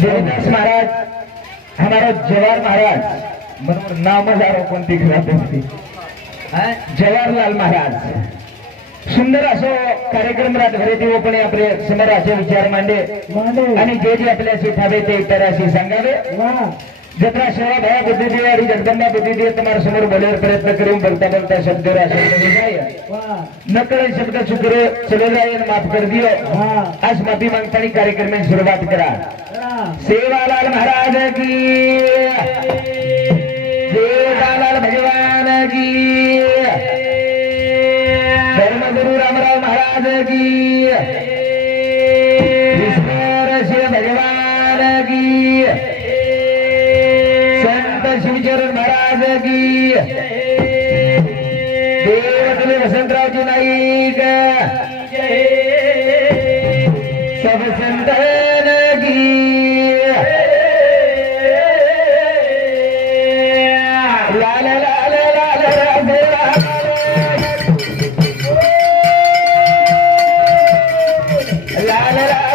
देवदास महाराज हमारा जवाहर महाराज मतलब नाम हजारों कोण दिख रहा जवाहरलाल महाराज सुंदर असो कार्यक्रम रातभर देवपणे आपले समोर असे विचार मांडे आणि जे जे आपल्याशी ठावे ते इतराशी सांगावे जत्रा सेवा भाया बुद्धिदेव आणि जगदंबा बुद्धिदेव तुम्हारा समोर बोलण्याचा प्रयत्न करून बोलता बोलता शब्द नकळे शब्द चुकरे चले जाए माफ कर दियो आज माफी मागतानी कार्यक्रम में सुरुवात करा सेवालाल महाराज की देवलाल भगवान की धर्मगुरु रामराव महाराज की ईश्वर शिव भगवान की संत शिवचरण महाराज की देवतले वसंतराव जी नाईक सब संतन की लाल लाल लाल लाल लाल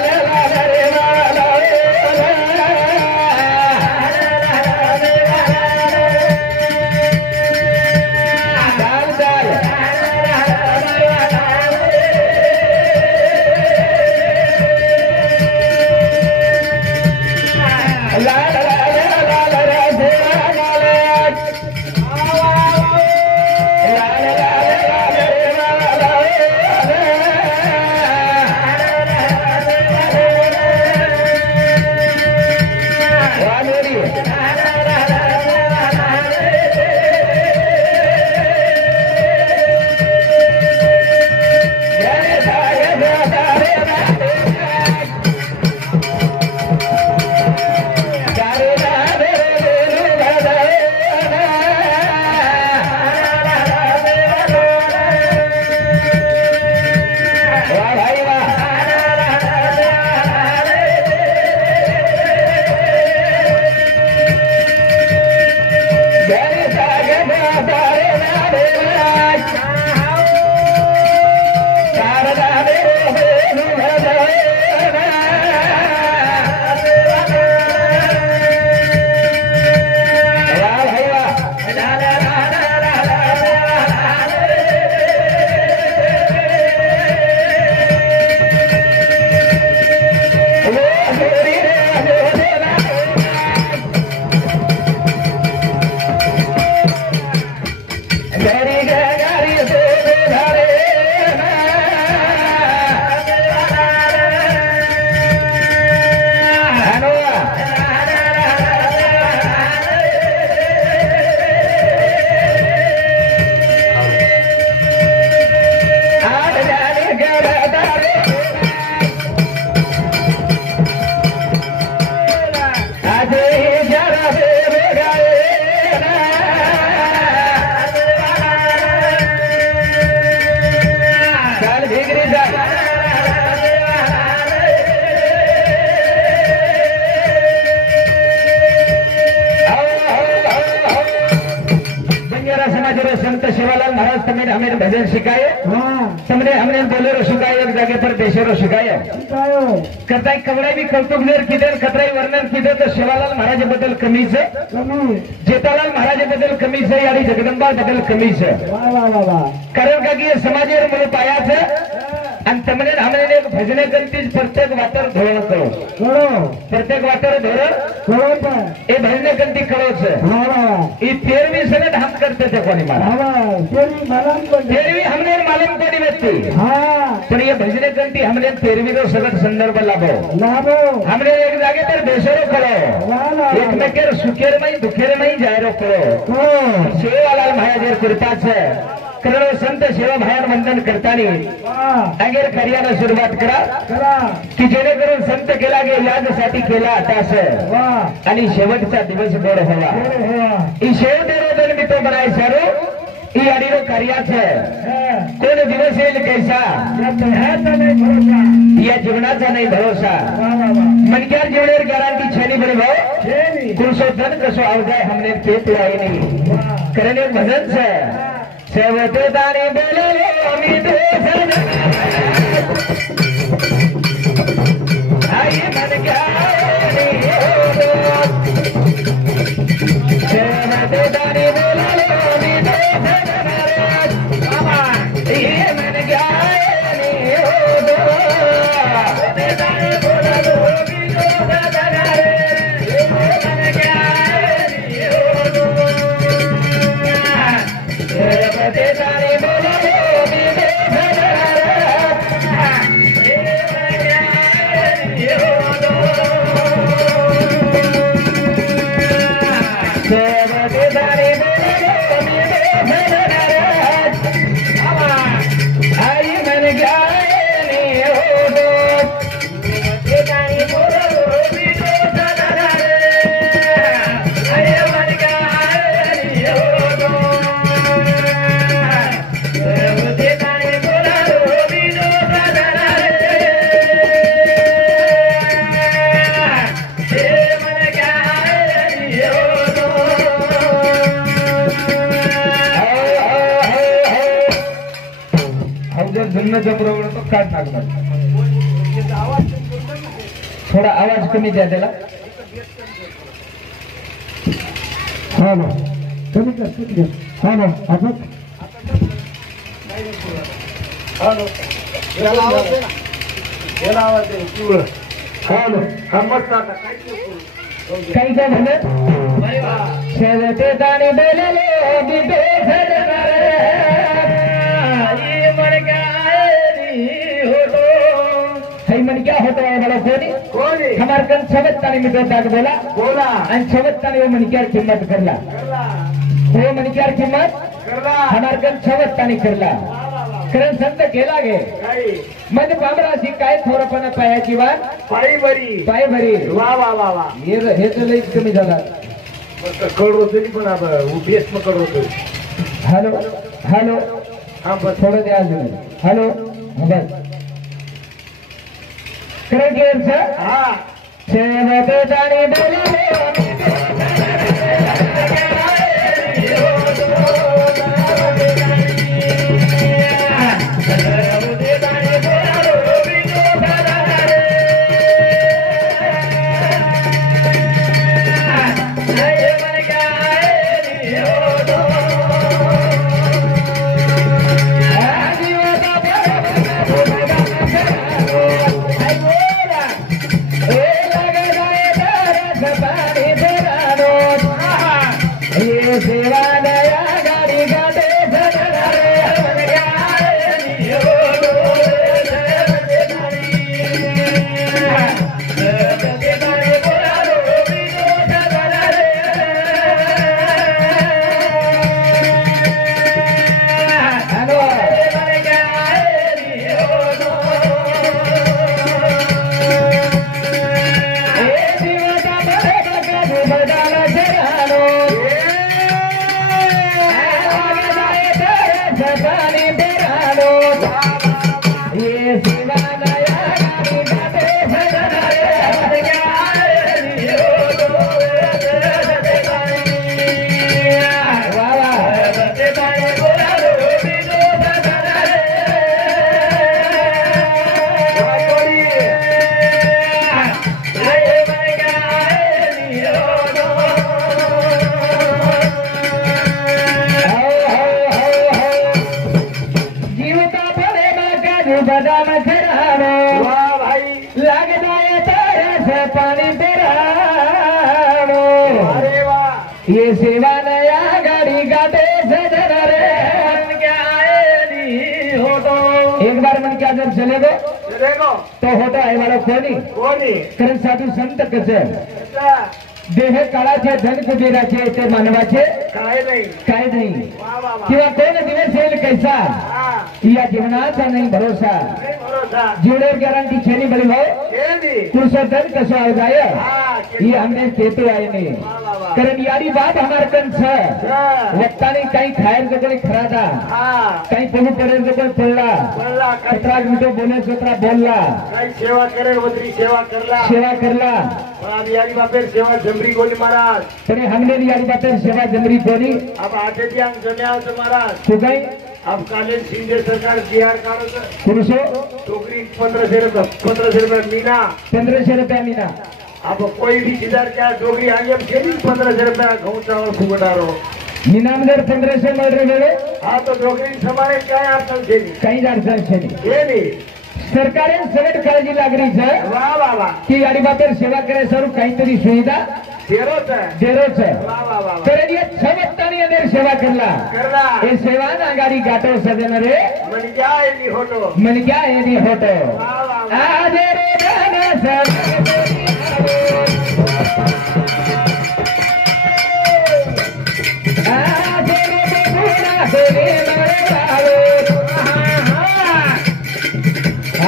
संत शिवालाल महाराज तमें हमें भजन सिखाए तुमने हमने बोलेरो सिखाए एक जगह पर देशेरो सिखाए कताई कवड़ाई भी कौतुकनेर किधर कतराई वर्णन किधर तो शिवालाल महाराज बदल कमी से जेठालाल महाराज बदल कमी से यानी जगदंबा बदल कमी से कारण का की समाजेर मुळे पायाच आणि तमने हमने एक भजने करती प्रत्येक वातर धोरण करो प्रत्येक वातर धोरण ए भजने करती करो छे ई 13वीं सने हम करते थे कोणी माला 13वीं हमने मालूम कोणी व्यक्ति पण ये भजने करती हमने 13वीं रो सगत संदर्भ लाभो हमने एक जागे पर बेसरो करो एक मेकेर सुखेर में दुखेर में जायरो करो सेवालाल महाराज कृपा छे करो संत सेवा भायान वंदन करतानी अगेर कार्याला सुरुवात करा की जेणेकरून संत केला गे याजसाठी केला आतास आणि शेवटचा दिवस गोड व्हावा ई शेवटेरो दिन मी तो बनाय सारो ई अडीरो कार्याचे कोण दिवस येईल कैसा या जीवनाचा नाही भरोसा मनक्यार जीवनेर गॅरंटी छेनी बड़ी भाऊ कुणसो धन कसो आवजाय हमने ते पुराई नहीं करने भजन से सेवते दानी बोलो मी दोसन आई मन क्या बोलण्याचा प्रॉब्लेम तो काढ टाकणार थोडा आवाज कमी द्या त्याला हा ना कमी कर हा ना आपण काही काय म्हणत शेवटे दाणे बोलले बिबे क्या होता है बड़ा कोणी हमारे कन छवत्तानी में दो बोला बोला आणि छवत्तानी वो मणक्यार किंमत करला वो मणक्यार किंमत हमारे कन छवत्तानी करला कारण संत केला गे मध बामराशी काय थोरपणा पायाची वाट पाय भरी वा वा वा वा हे तर लईच कमी झाला कड होतो पण उभेच मग कड होतो हॅलो हॅलो हा बस थोडं द्या अजून हॅलो बस करें घेर सर हा शेवटे दाणे बोलले ये सेवा नया गाड़ी गाते एक बार मन क्या जब चलेगो तो होता है वाला कोणी कारण साधू संत कसं देह काळाचे धन कुबेराचे ते मानवाचे काय नाही किंवा कोण दिवस येईल कैसा या जीवनाचा नाही भरोसा जीवनावर गॅरंटी छेनी बड़ी भाऊ तुझं धन कसं आहे गाय ये हमने कहते आए नहीं कारण यारी बात हमारे कन वक्ताने काही खायचं कोणी खरादा काही पडू पडेल कोणी पडला कचरा मिठो बोले सतरा बोलला सेवा करे सेवा करला यारी बापेर सेवा जमरी गोली महाराज तरी हमने यारी बापेर सेवा जमरी गोली अब आते दियांग जन्याव महाराज तू गई अब कालीन शिंदे सरकार बिहार काढत पुरुषो टोकरी 1500 रुपये मीना 1500 रुपया मीना अब कोई भी किधर क्या डोगरी आगे 1500 रुपया घऊं चावल फुगटारो मीनाम जर 1500 मिळ रहे हाँ तो डोगरी समारे काय अडचण छेनी काही अडचण छेनी हे नी सरकारे सगळ्यात काळजी लागली सर वाह वाह वाह की यारी बापेर सेवा करे सर काहीतरी सुविधा देरोच वाह वाह वाह कारण या छवत्तानी अंदर सेवा करला हे सेवा ना गाडी गाठो सजन रे मन क्या है नी होतो वाह वाह आज रे गाना सब आज रे बबुना रे मरवावे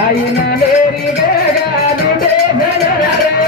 आई ना मेरी बेगा लुटे भरा रे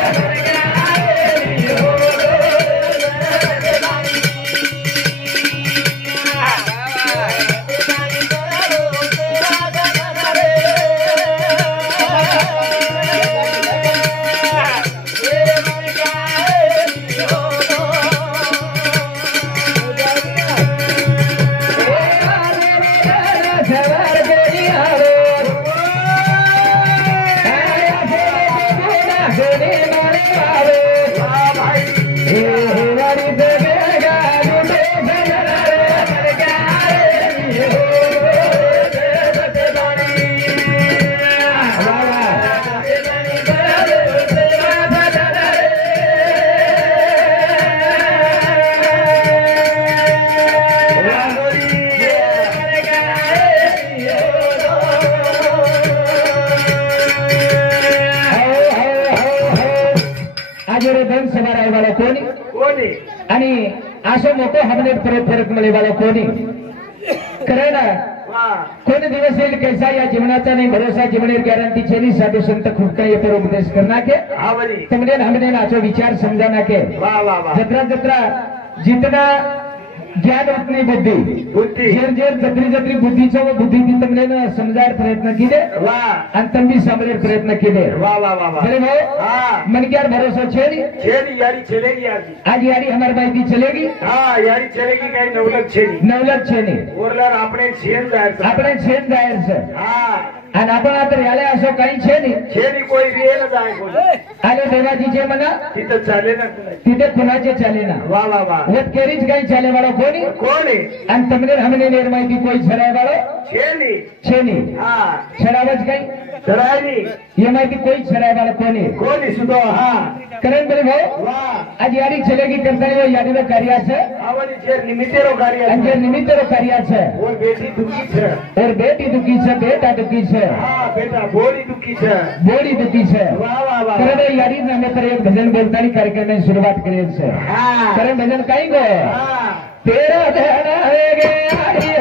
सोनी मारे आवे भाई हे वारी दे गा लुटे भजन रे गा धन सभा रायवाला कोणी कोणी आणि असं मोठं हमनेट फरक मिळेवाला कोणी करेना कोणी दिवस येईल कैसा या जीवनाचा नाही भरोसा जीवनेर गॅरंटी चेली साधू संत खूप काही पर उपदेश करना के तुमने हमने नाचो विचार समझाना के जत्रा जत्रा जितना ज्ञान उतनी बुद्धी जेर जत्री बुद्धीचं व बुद्धीची तुमने समजायला प्रयत्न केले आणि तुम्ही सांभाळायला प्रयत्न केले अरे भाऊ मन क्या भरोसा छेड़ी यारी चलेगी आज यारी हमारी बाई चलेगी यारी चलेगी काही नवलक छेनी ओरला આપણે છેન जायर सर आणि आपण आता याला असं काही छेनी કોઈ રેલ જાય કોઈ आणि देवाजीचे म्हणा तिथे चाले ना तिथे कुणाचे चाले ना वा वत केरीच काही चाले वाला कोणी आणि तुमने हमने निर्माती कोई छराय वालो छेनी छरावच काही चढायनी ये माहिती कोई छराय वाला कोणी सुद्धा करण बोले भाऊ आज यारी चलेगी करता है यारी कार्य निमित्तेरो कार्य और बेटी दुखी छे और बेटी दुखी छे बेटा दुखी छे बेटा बोड़ी दुखी छे वाह करण यारी नामे पर एक भजन बोलतानी कार्यक्रम में शुरुआत करेल छे करण भजन काई गो तेरा धन गे यारी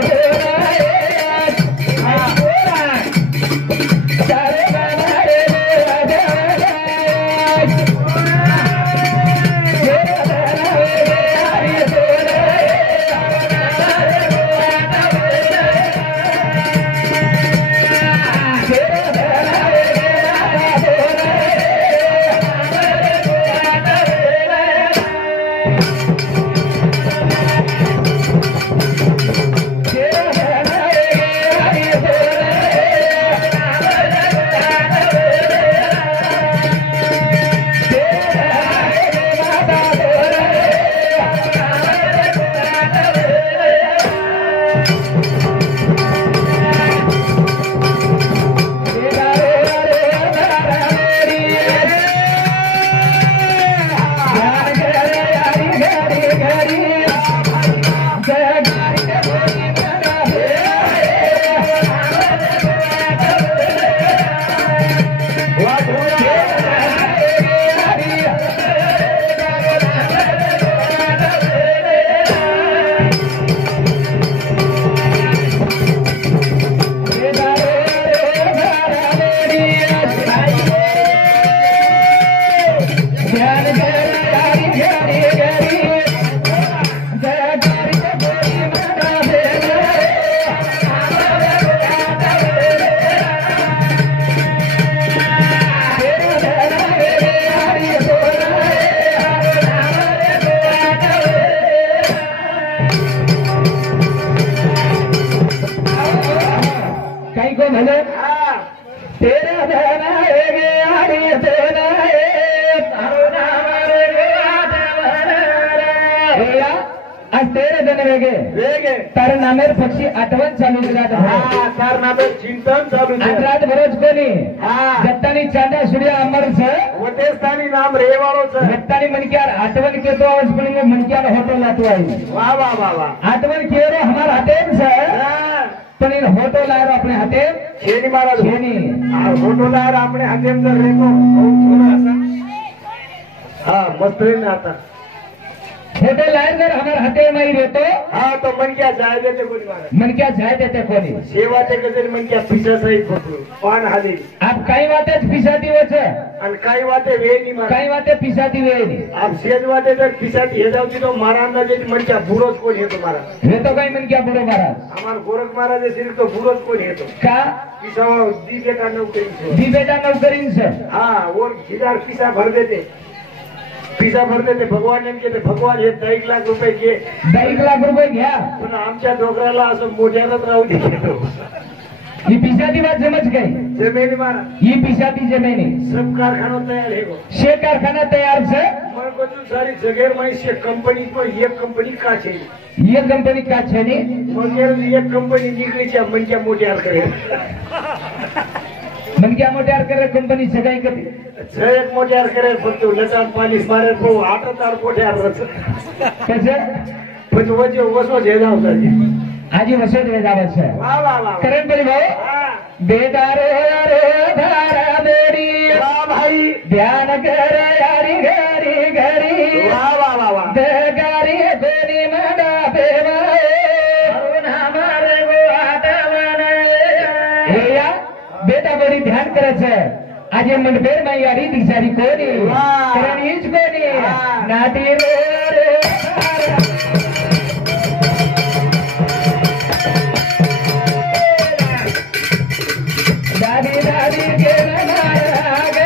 तार नामेर पक्षी आठवण चालू तार नामेर चिंतन चालू रात भरोज कोणी दत्तानी चांदा सूर्य अमर वतेस्थानी नाम रेवाळो दत्तानी मनक्यार आठवण केतो आवाज पण मनक्यार होटल लातो आहे वाह आठवण केरो हमार हातेन पण इन होटल लायर अपने हाते छेनी महाराज होटल लायर अपने हाते में रेको मस्त रे आता फोटो लाइन में हमारे हाथे में ही रहते तो मन क्या जाए देते कोनी महाराज मन क्या जाए देते कोनी सेवा ते कदर मन क्या पिसा सहित फोटो पान हाली आप काही वाते पिसाती वच आणि काही वाते वेणी महाराज काही वाते पिसाती वेणी आप सेज वाते तर पिसाती हे जाऊती तो मारा अंदाजे मन क्या बुरोज कोण येतो महाराज हे तो काही मन क्या बुरो महाराज हमार गोरख महाराज सिर्फ तो बुरोज कोण येतो का पिसा दी बेटा नौकरी सर और खिदार पिसा भर देते पिसा भरते ते भगवान नेमके ते भगवान हे 1 लाख रुपये घे 1 लाख रुपये घ्या पण आमच्या डोकराला असं मोठ्यानंच राहू दे ये पिसाती बात समझ गई। जमीन मारा ये पिसाती जमीनी सब कारखाना तैयार है वो शे कारखाना तैयार છે मन બધું સારી જગેર માં છે કંપની પર એક કંપની કા છે ये कंपनी का છે ની મગેર એક કંપની નીકળી છે મંક્યા મોટિયાર કરે मन क्या मोटार करे कंपनी सगाई करी છે એક મોટિયાર કરે બધું લટાર પાલિશ મારે બહુ આટો તાર મોટિયાર રસ कैसे બધું વચ્ચે ઓછો જેજાવ છે आज वसो वेदावत છે વાહ વાહ વાહ करण बोली भाई હા बेदारो रे धारा देरी વાહ ભાઈ ध्यान कर यारी घरी घरी વાહ वाह वाह वाह देगारी देनी मना देवाए ना मारे गो आटावाना या बेटा बोली ध्यान करे છે આજે મંડપેર માં યારી દિશારી કોની વાહ. કરણ ઈજ કોની વાહ. નાટી રે રે दादी दादी के नाराग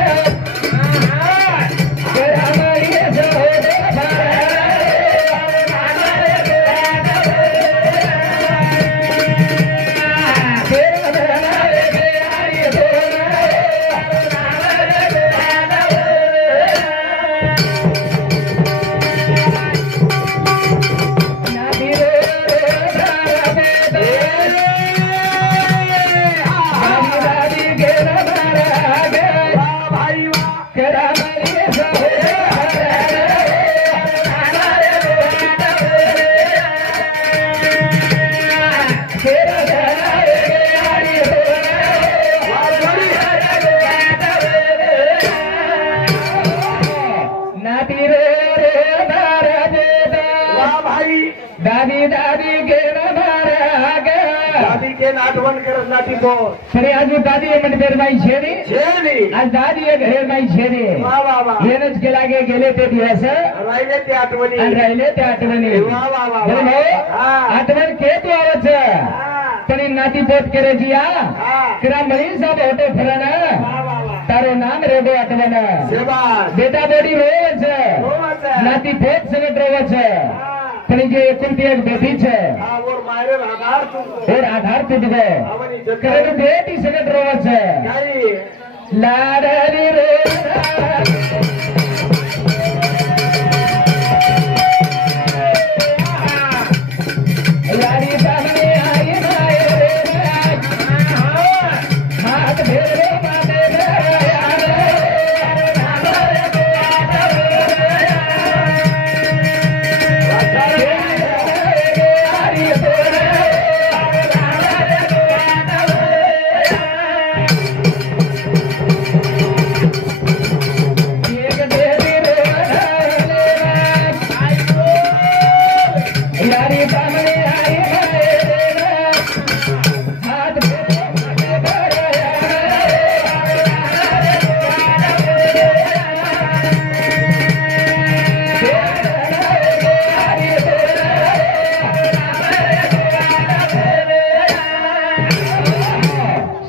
हमारी दादी दादी के नाराग દાદી કે નાટવન કરે નાટી તો સરે આજુ દાદી એ મંડપેર માં છે ની છે ની आज दादी એ ઘરે માં છે ની વાહ વાહ વાહ એને જ કે લાગે गेले ते दिवस રાઈલે તે આટવની आणि राहिले ते आठवणी વાહ વાહ वाह बरं वाह भाऊ, હા आठवण के तू आवच હા पण ही नाती पोत करे जी आ હા करा मळी साहेब होते फरण વાહ વાહ વાह तारो नाम रेगो आठवण શેબાશ बेटा बोडी रोवच રોવા છે नाती पोत सगळं रोवच હા पण जे एकुलती एक बेटी છે હા ઓર મારે આધાર તું और आधार तुझ गो આવની જગ્યા करे बेटी सगळं रोवच કાઈ लाडली रे लाडी सामने आई माय रे हाथ फेरे माते लाडी सामने आई माय रे हाथ फेरे माते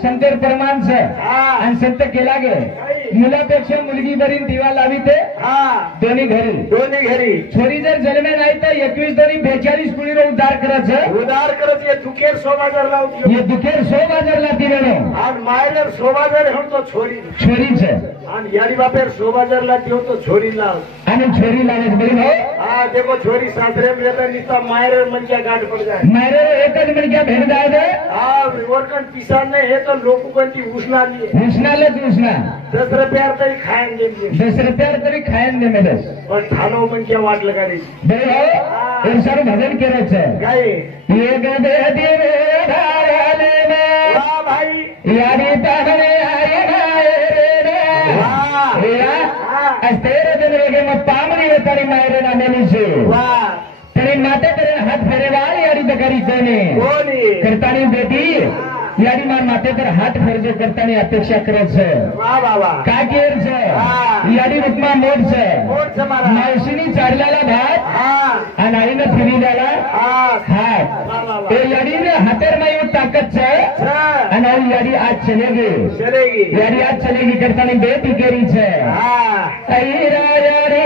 शंकर परमांस हा आणि संत केला गे मुलापेक्षा मुलगी बरी दिवा लावी ते हा दोन्ही घरी दोन्ही घरी छोरी जर जन्मे नाही तर 21 दोन्ही 42 कुळीरो उद्धार करायचं उधार करत ये दुखेर 100,000 लावती हे दुखेर 100,000 ला दिलेलं आणि मायरेर 100,000 हेण तो छोरी छोरीच आणि यारी बापेर 100,000 ला देव तो छोरी लाव आणि छोरी लावत बरी भाऊ हा देखो छोरी सासरे में रहता निस्ता मायरेर मंजा गाठ पड़ जाए मारे एकच म्हणजे भेट जाय दे हा वरकन पिसान ने हे तो लोक कोणती उष्णा लिए उष्णालच उष्णा 10 रुपयार तरी खाएंगे 10 रुपयावर तरी खायन दे मेलस पण ठालो मंजा वाट लगाडी बरे भाऊ एक सारं भजन करायचं काय एक बेटी रे धाराले वाह भाई यारी ताहने आई माय रे वाह या हा आज तेरे दिन वेगे मग पामरी तारी मायरे ना मेलीची वाह तरी माते तरी हात फेरेवाळी यारी तकारी कोणी कोणी करतानी बेटी यारी मार माते तर हात फेरजे करतानी अपेक्षा करत છે वाह वाह वाह काय केर છે यारी રૂપમાં મોઢ છે कोण समारा मावशीनी चारलेला भात हा आणि आईनं फिरीलेला हा हात वाह वाह ते वाह याडीने हातेर में यूं ताकत છે अच्छा અને आई याडी आज चलेगी चलेगी याडी आज चलेगी करतानी बेटी केरी છે हाँ आई रा यारी